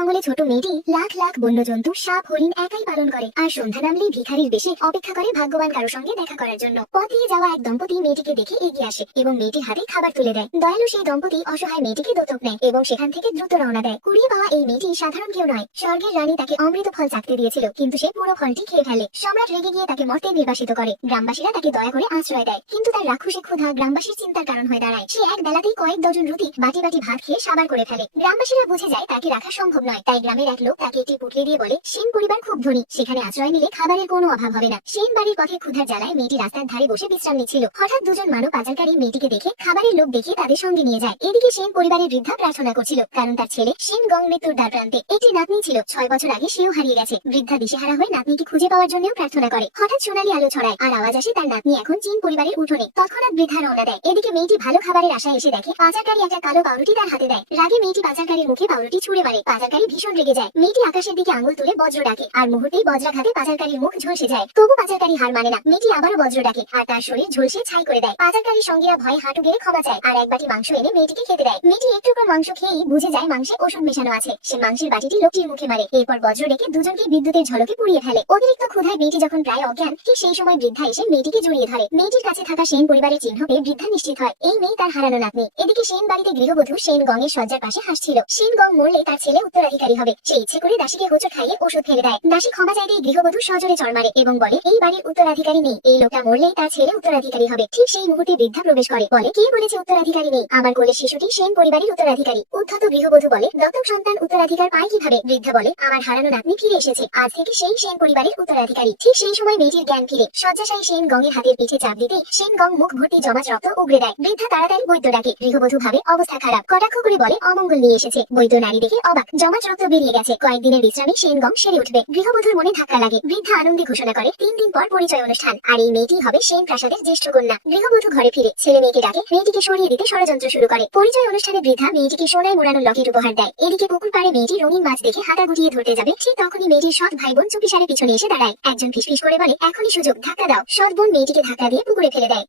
জঙ্গলে ছোট মেয়েটি লাখ লাখ বন্যজন্তু সাপ হরিণ একাই পালন করে আর সন্ধ্যা নামলেই ভিখারির বেশে অপেক্ষা করে ভাগ্যবান কারো সঙ্গে দেখা করার জন্য। পথ দিয়ে যাওয়া এক দম্পতি মেয়েটিকে দেখে এগিয়ে আসে এবং মেয়েটির হাতে খাবার তুলে দেয়। দয়ালু সেই দম্পতি অসহায় মেয়েটিকে দত্তক নেয় এবং সেখান থেকে দ্রুত রওনা দেয়। কুড়িয়ে পাওয়া এই মেয়েটি সাধারণ কেউ নয়, স্বর্গের রানী তাকে অমৃত ফল চাকতে দিয়েছিল, কিন্তু সে পুরো ফলটি খেয়ে ফেলে। সম্রাট রেগে গিয়ে তাকে মর্তে নির্বাসিত করে। গ্রামবাসীরা তাকে দয়া করে আশ্রয় দেয়, কিন্তু তার রাক্ষসী ক্ষুধা গ্রামবাসীর চিন্তার কারণ হয়ে দাঁড়ায়। সে এক বেলাতেই কয়েক ডজন রুটি বাটি বাটি ভাত খেয়ে সাবার করে ফেলে। গ্রামবাসীরা বুঝে যায় তাকে রাখা সম্ভব নয়, তাই গ্রামের এক লোক তাকে একটি পুটলি দিয়ে বলে সেন পরিবার খুব ধনী, সেখানে আশ্রয় নিলে খাবারের কোনো অভাব হবে না। সেন বাড়ির পথে ক্ষুধার জ্বালায় মেয়েটি রাস্তার ধারে বসে বিশ্রাম নিচ্ছিল। হঠাৎ দুজন মানব পাচারকারী মেয়েটিকে দেখে খাবারের লোভ দেখিয়ে তাদের সঙ্গে নিয়ে যায়। এদিকে সেন পরিবারের বৃদ্ধা প্রার্থনা করছিল, কারণ তার ছেলে সেন গং মৃত্যুর দ্বার প্রান্তে। একটি নাতনি ছিল, 6 বছর আগে সেও হারিয়ে গেছে। বৃদ্ধা দিশেহারা হয়ে নাতনিকে খুঁজে পাওয়ার জন্য প্রার্থনা করে। হঠাৎ সোনালী আলো ছড়ায় আর আওয়াজ আসে তার নাতনি এখন চীন পরিবারের উঠোনে। তৎক্ষণাৎ বৃদ্ধা রওনা দেয়। এদিকে মেয়েটি ভালো খাবারের আশায় এসে দেখে পাচারকারী একটা কালো পাউরুটি তার হাতে দেয়। রাগে মেয়েটি পাচারকারীর মুখে পাউরুটি ছুঁড়ে মারে। পাচারকারী ভীষণ রেগে যায়। মেয়েটি আকাশের দিকে আঙুল তুলে বজ্র ডাকে আর মুহূর্তেই বজ্রাঘাতে পাচারকারীর মুখ ঝলসে যায়। তবু পাচারকারী হার মানে না। মেয়েটি আবারও বজ্র ডাকে আর তার শরীর ঝলসে ছাই করে দেয়। পাচারকারীর সঙ্গীরা ভয়ে হাঁটু গেড়ে ক্ষমা চায় আর এক বাটি মাংস এনে মেয়েটিকে খেতে দেয়। মেয়েটি একটু করে মাংস খেয়েই বুঝে যায় মাংসে ওষুধ মেশানো আছে। সে মাংসের বাটিটি লোকটির মুখে মারে। এরপর বজ্র ডেকে দুজনকে বিদ্যুতের ঝলকে পুড়িয়ে ফেলে। অতিরিক্ত ক্ষুধায় মেয়েটি যখন প্রায় অজ্ঞান, ঠিক সেই সময় বৃদ্ধা এসে মেয়েটিকে জড়িয়ে ধরে। মেয়েটির কাছে থাকা সেন পরিবারের চিহ্ন পেয়ে বৃদ্ধা নিশ্চিত হয় এই মেয়ে তার হারানো নাতনি। এদিকে সেন বাড়িতে গৃহবধূ সেন গং এর শয্যার পাশে হাসছিল। সেন গং মরলে তার ছেলে উত্তরাধিকারী হবে। সে ইচ্ছে করে দাসীকে হোঁচট খাইয়ে ওষুধ ফেলে দেয়। দাসী ক্ষমা চাইতেই গৃহবধূ সজোরে চড় মারে এবং বলে এই বাড়ির উত্তরাধিকারী নেই, এই লোকটা মরলেই তার ছেলে উত্তরাধিকারী হবে। ঠিক সেই মুহূর্তে বৃদ্ধা প্রবেশ করে, বলে কে বলেছে উত্তরাধিকারী নেই? আমার কোলের শিশুটি সেন পরিবারের উত্তরাধিকারী। উদ্ধত গৃহবধূ বলে দত্তক সন্তান উত্তরাধিকার পায় কিভাবে? বৃদ্ধা বলে আমার হারানো নাতনি ফিরে এসেছে, আজ থেকে সেই সেন পরিবারের উত্তরাধিকারী। ঠিক সেই সময় মেয়েটির জ্ঞান ফিরে। শয্যাশায়ী সেন গং এর হাতের পিঠে চাপ দিতে সেন গং মুখ ভর্তি জমাট রক্ত উগড়ে দেয়। বৃদ্ধা তাড়াতাড়ি বৈদ্য ডাকে। গৃহবধূ ভাবে অবস্থা খারাপ, কটাক্ষ করে বলে অমঙ্গল নিয়ে এসেছে। বৈদ্য নারী দেখে অবাক, জমাট রক্ত বেরিয়ে গেছে, কয়েকদিনের বিশ্রামে সেন গং সেরে উঠবে। গৃহবধূর মনে ধাক্কা লাগে। বৃদ্ধা আনন্দে ঘোষণা করে 3 দিন পর পরিচয় অনুষ্ঠান, আর এই মেয়েটি হবে সেন প্রাসাদের জ্যেষ্ঠ কন্যা। গৃহবধূ ঘরে ফিরে ছেলে মেয়েকে ডাকে, মেয়েটিকে সরিয়ে দিতে ষড়যন্ত্র শুরু করে। পরিচয় অনুষ্ঠানে বৃদ্ধা মেয়েটিকে সোনায় মোড়ানো লকেট উপহার দেয়। এদিকে পুকুর পাড়ে মেয়েটি রঙিন মাছ দেখে হাঁটা গুটিয়ে ধরতে যাবে, ঠিক তখনই মেয়েটির সৎ ভাই বোন চুপিসারে পিছনে এসে দাঁড়ায়। একজন ফিসফিস করে বলে এখনই সুযোগ, ধাক্কা দাও। সৎ বোন মেয়েটিকে ধাক্কা দিয়ে পুকুরে ফেলে দেয়।